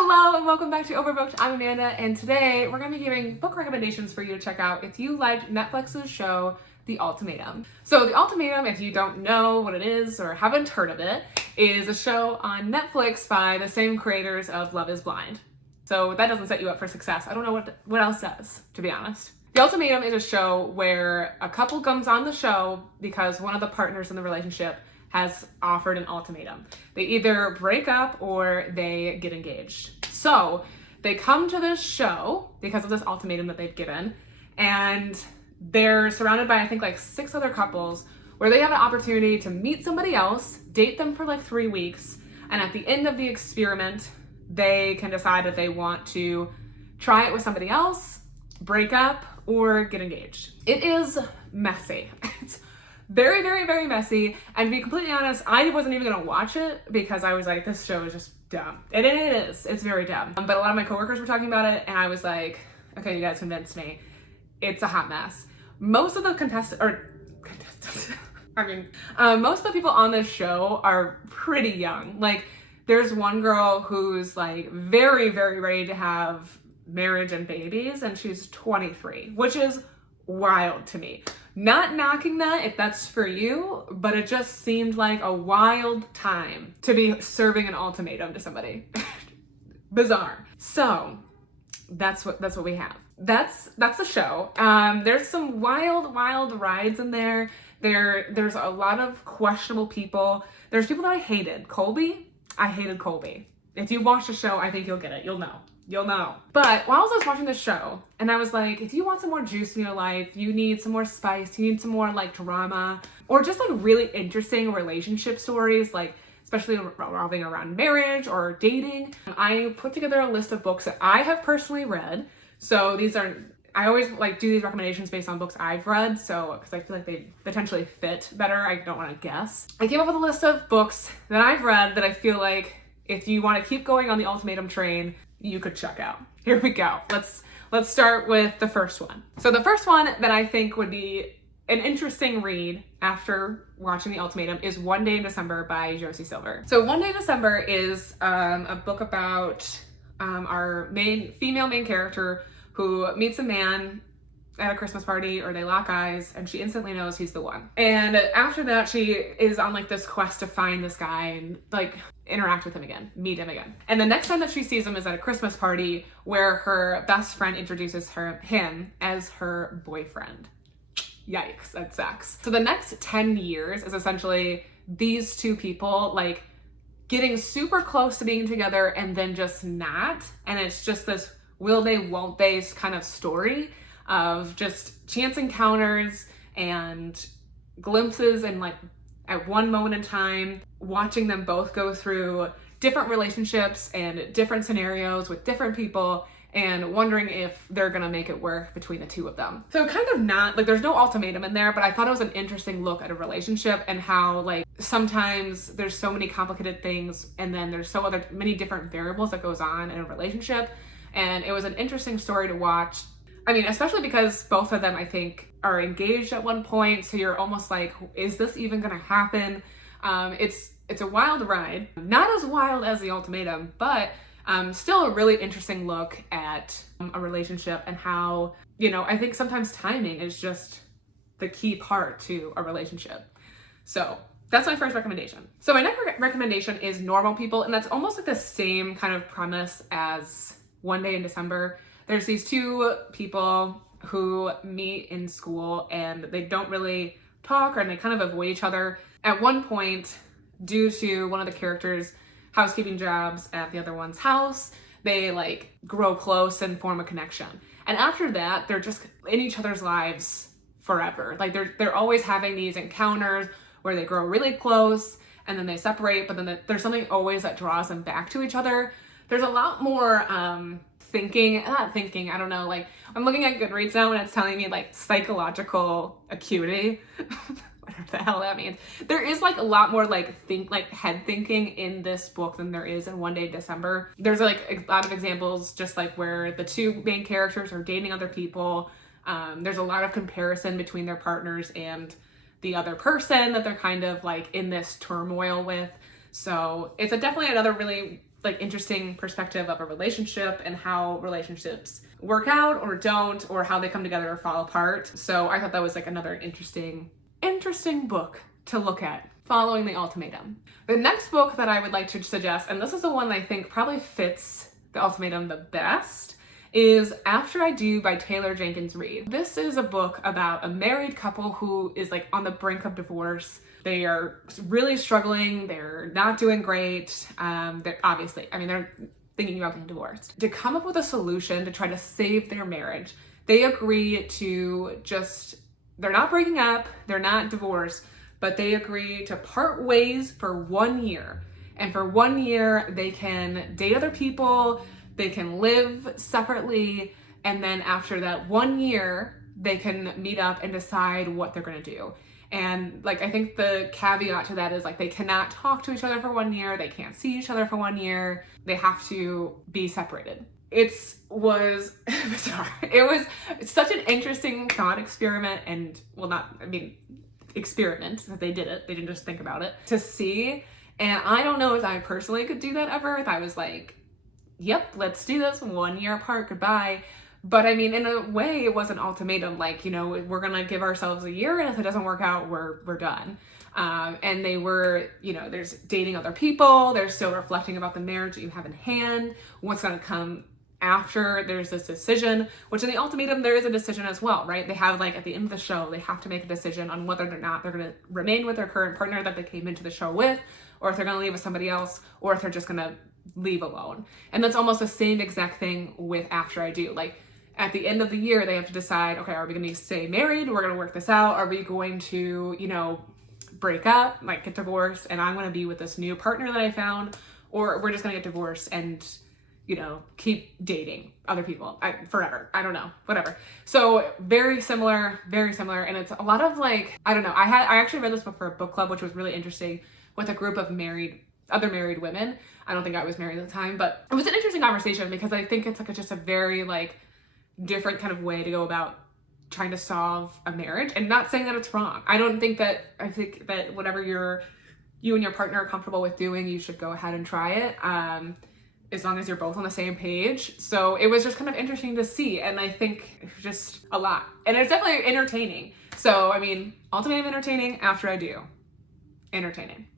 Hello and welcome back to Overbooked. I'm Amanda, and today we're going to be giving book recommendations for you to check out if you liked Netflix's show, The Ultimatum. So The Ultimatum, if you don't know what it is or haven't heard of it, is a show on Netflix by the same creators of Love is Blind. So that doesn't set you up for success. I don't know what else does, to be honest. The Ultimatum is a show where a couple comes on the show because one of the partners in the relationship has offered an ultimatum. They either break up or they get engaged. So they come to this show because of this ultimatum that they've given, and they're surrounded by, I think, like 6 other couples where they have an opportunity to meet somebody else, date them for like 3 weeks, and at the end of the experiment, they can decide if they want to try it with somebody else, break up, or get engaged. It is messy. It's very, very, very messy. And to be completely honest, I wasn't even gonna watch it because I was like, this show is just dumb. And it is, it's very dumb. But a lot of my coworkers were talking about it and I was like, okay, you guys convinced me. It's a hot mess. Most of the most of the people on this show are pretty young. Like, there's one girl who's like very, very ready to have marriage and babies, and she's 23, which is wild to me. Not knocking that if that's for you, but it just seemed like a wild time to be serving an ultimatum to somebody. Bizarre. So that's what we have. That's the show. There's some wild rides in there. There's a lot of questionable people. There's people that I hated. I hated Colby. If you watch the show, I think you'll get it. You'll know. But while I was watching the show, and I was like, if you want some more juice in your life, you need some more spice, you need some more like drama, or just like really interesting relationship stories, like especially revolving around marriage or dating, I put together a list of books that I have personally read. So I always like do these recommendations based on books I've read, so because I feel like they potentially fit better. I don't want to guess. I came up with a list of books that I've read that I feel like if you want to keep going on the ultimatum train, you could check out. Here we go. Let's start with the first one. So the first one that I think would be an interesting read after watching The Ultimatum is One Day in December by Josie Silver. So One Day in December is a book about our female main character who meets a man at a Christmas party, or they lock eyes, and she instantly knows he's the one. And after that, she is on like this quest to find this guy and like interact with him again, meet him again. And the next time that she sees him is at a Christmas party where her best friend introduces him as her boyfriend. Yikes, that sucks. So the next 10 years is essentially these two people like getting super close to being together and then just not. And it's just this will they, won't they kind of story of just chance encounters and glimpses and like at one moment in time, watching them both go through different relationships and different scenarios with different people and wondering if they're gonna make it work between the two of them. So kind of not, like there's no ultimatum in there, but I thought it was an interesting look at a relationship and how like sometimes there's so many complicated things and then there's many different variables that goes on in a relationship. And it was an interesting story to watch. I mean, especially because both of them, I think, are engaged at one point. So you're almost like, is this even gonna happen? It's a wild ride. Not as wild as The Ultimatum, but still a really interesting look at a relationship and how, I think sometimes timing is just the key part to a relationship. So that's my first recommendation. So my next recommendation is Normal People, and that's almost like the same kind of premise as One Day in December. There's these two people who meet in school and they don't really talk, or they kind of avoid each other. At one point, due to one of the characters' housekeeping jobs at the other one's house, they like grow close and form a connection. And after that, they're just in each other's lives forever. Like they're always having these encounters where they grow really close and then they separate, but then there's something always that draws them back to each other. There's a lot more I don't know, like I'm looking at Goodreads now and it's telling me like psychological acuity, whatever the hell that means. There is like a lot more like head thinking in this book than there is in One Day in December. There's like a lot of examples just like where the two main characters are dating other people. There's a lot of comparison between their partners and the other person that they're kind of like in this turmoil with. So it's definitely another really like interesting perspective of a relationship and how relationships work out or don't, or how they come together or fall apart. So I thought that was like another interesting book to look at following the Ultimatum. The next book that I would like to suggest, and this is the one I think probably fits the Ultimatum the best, is After I Do by Taylor Jenkins Reid. This is a book about a married couple who is like on the brink of divorce. They are really struggling. They're not doing great. They're obviously, they're thinking about getting divorced. To come up with a solution to try to save their marriage, they agree to they're not breaking up, they're not divorced, but they agree to part ways for 1 year. And for 1 year, they can date other people, they can live separately, and then after that 1 year, they can meet up and decide what they're gonna do. And like, I think the caveat to that is like, they cannot talk to each other for 1 year, they can't see each other for 1 year, they have to be separated. It was bizarre. It was such an interesting thought experiment, and experiment that they did it. They didn't just think about it to see. And I don't know if I personally could do that ever. If I was like, yep, let's do this 1 year apart, goodbye. But I mean, in a way, it was an ultimatum. Like, we're gonna give ourselves a year, and if it doesn't work out, we're done. And they were, there's dating other people. They're still reflecting about the marriage that you have in hand. What's gonna come after there's this decision, which in the Ultimatum, there is a decision as well, right? They have like at the end of the show, they have to make a decision on whether or not they're going to remain with their current partner that they came into the show with, or if they're going to leave with somebody else, or if they're just going to leave alone. And that's almost the same exact thing with After I Do. Like at the end of the year, they have to decide, okay, are we going to stay married? We're going to work this out. Are we going to, break up, like get divorced, and I'm going to be with this new partner that I found, or we're just going to get divorced and keep dating other people forever. I don't know, whatever. So very similar. And it's a lot of like, I don't know. I actually read this book for a book club, which was really interesting, with a group of other married women. I don't think I was married at the time, but it was an interesting conversation because I think it's like just a very like different kind of way to go about trying to solve a marriage, and not saying that it's wrong. I think that whatever you and your partner are comfortable with doing, you should go ahead and try it. As long as you're both on the same page. So it was just kind of interesting to see. And I think it was just a lot. And it's definitely entertaining. So, Ultimatum entertaining, After I Do entertaining.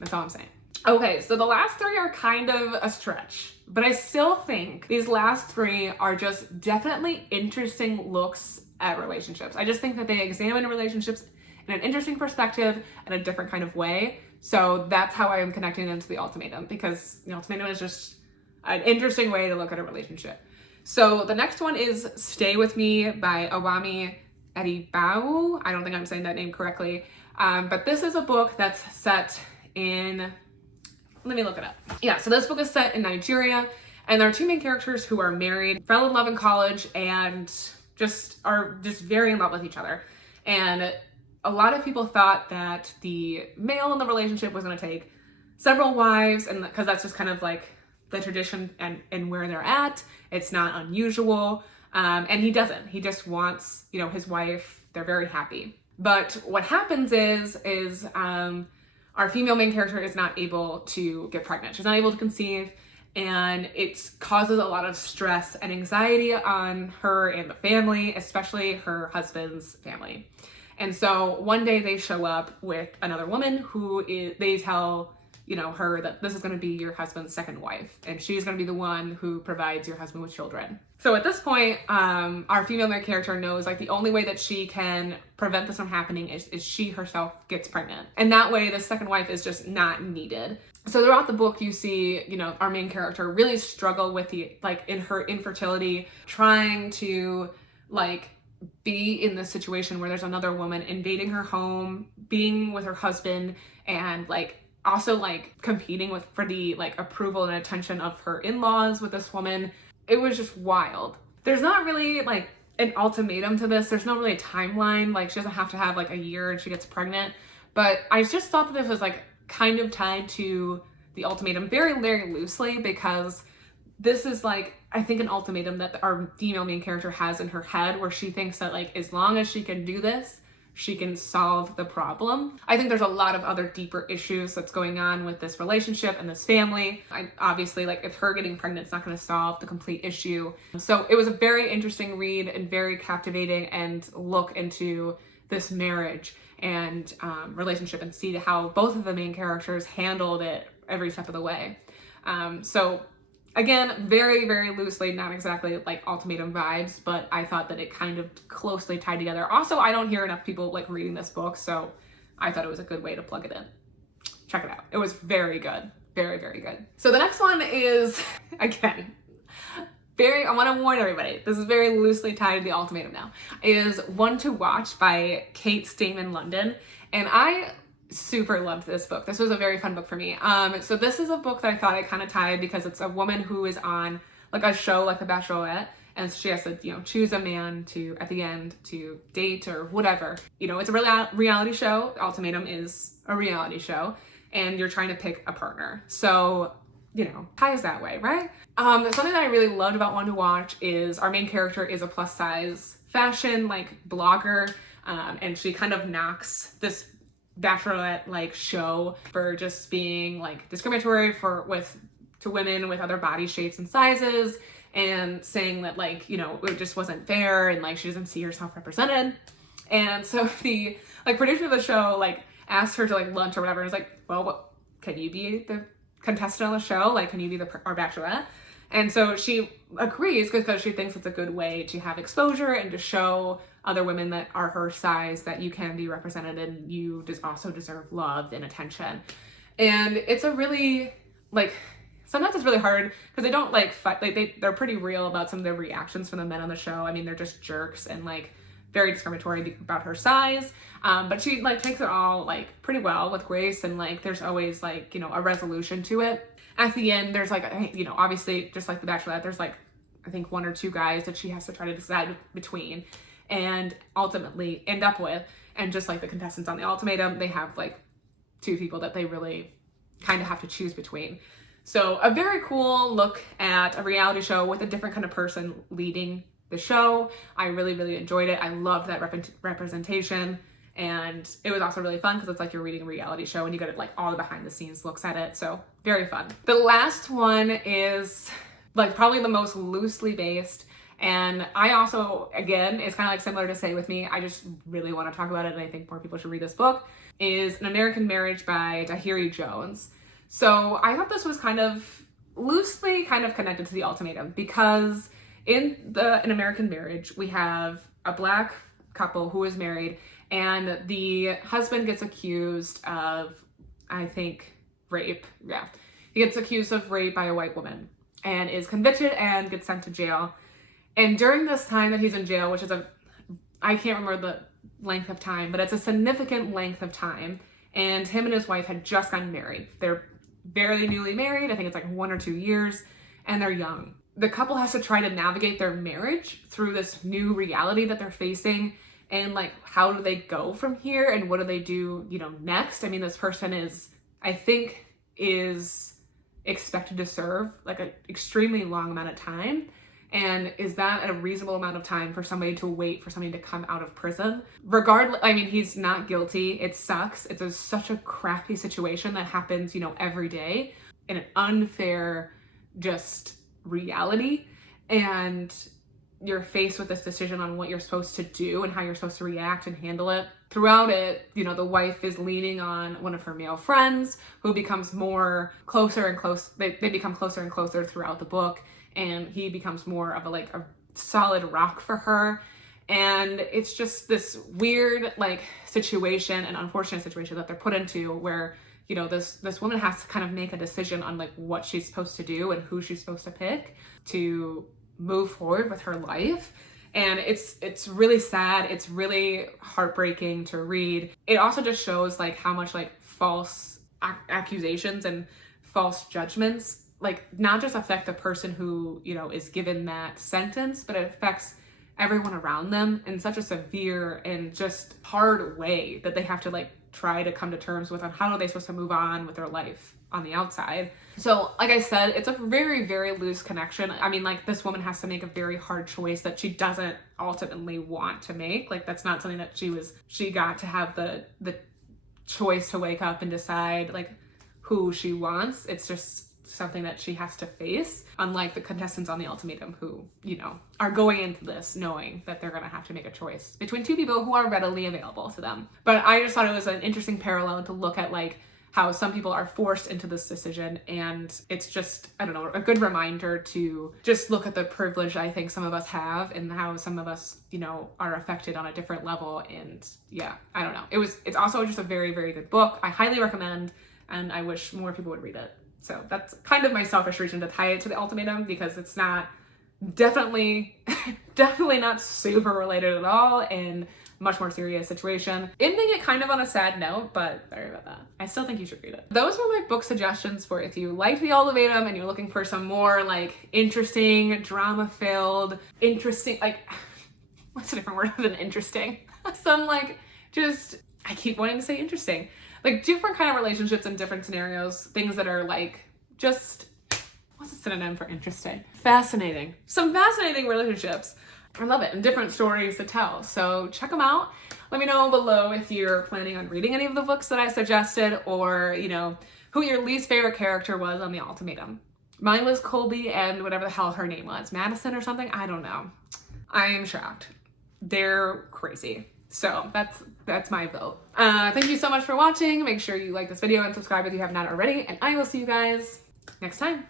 That's all I'm saying. Okay, so the last three are kind of a stretch, but I still think these last three are just definitely interesting looks at relationships. I just think that they examine relationships in an interesting perspective in a different kind of way. So that's how I am connecting them to the Ultimatum, because the Ultimatum is just an interesting way to look at a relationship. So the next one is Stay With Me by Awami Edibau. I don't think I'm saying that name correctly. But this is a book that's set in, let me look it up. Yeah, so this book is set in Nigeria, and there are two main characters who are married, fell in love in college, and are very in love with each other. And a lot of people thought that the male in the relationship was going to take several wives, and because that's just kind of like the tradition and where they're at. It's not unusual. And he doesn't. He just wants, his wife. They're very happy. But what happens is our female main character is not able to get pregnant. She's not able to conceive, and it causes a lot of stress and anxiety on her and the family, especially her husband's family. And so one day they show up with another woman they tell her that this is going to be your husband's second wife, and she's going to be the one who provides your husband with children. So at this point, our female main character knows like the only way that she can prevent this from happening is she herself gets pregnant. And that way the second wife is just not needed. So throughout the book, you see, our main character really struggle with in her infertility, trying to be in this situation where there's another woman invading her home, being with her husband, and also competing for the approval and attention of her in-laws with this woman. It was just wild. There's not really an ultimatum to this. There's not really a timeline. She doesn't have to have a year and she gets pregnant. But I just thought that this was kind of tied to the ultimatum very, very loosely, because this is I think an ultimatum that our female main character has in her head, where she thinks that as long as she can do this, she can solve the problem. I think there's a lot of other deeper issues that's going on with this relationship and this family. Obviously, like, if her getting pregnant is not going to solve the complete issue. So it was a very interesting read and very captivating, and look into this marriage and relationship and see how both of the main characters handled it every step of the way. So again, very, very loosely, not exactly like Ultimatum vibes, but I thought that it kind of closely tied together. Also, I don't hear enough people like reading this book, so I thought it was a good way to plug it in. Check it out. It was very good. Very, very good. So the next one is, again, I want to warn everybody, this is very loosely tied to the Ultimatum now, is One to Watch by Kate Stayman London. And I super loved this book. This was a very fun book for me. So this is a book that I thought I kind of tied because it's a woman who is on like a show like The Bachelorette, and she has to, choose a man to, at the end, to date or whatever. It's a reality show. Ultimatum is a reality show, and you're trying to pick a partner. So, ties that way, right? Something that I really loved about One to Watch is our main character is a plus size fashion like blogger, and she kind of knocks this Bachelorette like show for just being like discriminatory to women with other body shapes and sizes, and saying that like it just wasn't fair, and like she doesn't see herself represented. And so the like producer of the show like asked her to like lunch or whatever, and was like, well, can you be the contestant on the show? Like, can you be our Bachelorette? And so she agrees because she thinks it's a good way to have exposure and to show other women that are her size that you can be represented and you also deserve love and attention. And it's a really, like, sometimes it's really hard because they don't like fight, like they're pretty real about some of the reactions from the men on the show. I mean, they're just jerks and like very discriminatory about her size. But she like takes it all like pretty well with grace, and like there's always like, a resolution to it. At the end, there's like, obviously just like The Bachelorette, there's like, I think 1 or 2 guys that she has to try to decide between and ultimately end up with. And just like the contestants on the Ultimatum, they have like 2 people that they really kind of have to choose between. So a very cool look at a reality show with a different kind of person leading the show. I really, really enjoyed it. I loved that representation. And it was also really fun because it's like you're reading a reality show and you get like all the behind the scenes looks at it. So very fun. The last one is like probably the most loosely based. And I also, again, it's kind of like similar to Say With Me. I just really want to talk about it, and I think more people should read this book, is An American Marriage by Tahiri Jones. So I thought this was kind of loosely kind of connected to the Ultimatum because in An American Marriage, we have a Black couple who is married, and the husband gets accused of, I think, rape. Yeah. He gets accused of rape by a white woman and is convicted and gets sent to jail. And during this time that he's in jail, which is I can't remember the length of time, but it's a significant length of time. And him and his wife had just gotten married. They're barely newly married. I think it's like 1 or 2 years, and they're young. The couple has to try to navigate their marriage through this new reality that they're facing. And like, how do they go from here? And what do they do, next? I mean, this person is expected to serve like an extremely long amount of time. And is that a reasonable amount of time for somebody to wait for somebody to come out of prison? Regardless, I mean, he's not guilty. It sucks. It's such a crappy situation that happens, every day in an unfair, just reality. And you're faced with this decision on what you're supposed to do and how you're supposed to react and handle it. Throughout it, the wife is leaning on one of her male friends who becomes more closer and close. They become closer and closer throughout the book. And he becomes more of a solid rock for her. And it's just this weird situation, an unfortunate situation that they're put into where, this woman has to kind of make a decision on what she's supposed to do and who she's supposed to pick to move forward with her life. And it's really sad. It's really heartbreaking to read. It also just shows how much false accusations and false judgments not just affect the person who, is given that sentence, but it affects everyone around them in such a severe and just hard way that they have to try to come to terms with on how are they supposed to move on with their life on the outside. So like I said, it's a very, very loose connection. I mean, like, this woman has to make a very hard choice that she doesn't ultimately want to make. Like, that's not something that she got to have the choice to wake up and decide like who she wants. It's just something that she has to face, unlike the contestants on the Ultimatum who, you know, are going into this knowing that they're gonna have to make a choice between two people who are readily available to them. But I just thought it was an interesting parallel to look at, like, how some people are forced into this decision, and it's just, I don't know, a good reminder to just look at the privilege I think some of us have and how some of us, you know, are affected on a different level. And yeah, I don't know. It's also just a very, very good book. I highly recommend, and I wish more people would read it. So that's kind of my selfish reason to tie it to the Ultimatum, because it's not definitely not super related at all, and much more serious situation. Ending it kind of on a sad note, but sorry about that. I still think you should read it. Those were my book suggestions for if you liked the Ultimatum and you're looking for some more like interesting, drama-filled, interesting, like, what's a different word than interesting? Some like, just, I keep wanting to say interesting. Like different kind of relationships in different scenarios, things that are like, just, what's a synonym for interesting? Fascinating. Some fascinating relationships. I love it, and different stories to tell. So check them out. Let me know below if you're planning on reading any of the books that I suggested, or, you know, who your least favorite character was on the Ultimatum. Mine was Colby and whatever the hell her name was, Madison or something. I don't know. I am shocked. They're crazy. So that's my vote. Thank you so much for watching. Make sure you like this video and subscribe if you have not already, and I will see you guys next time.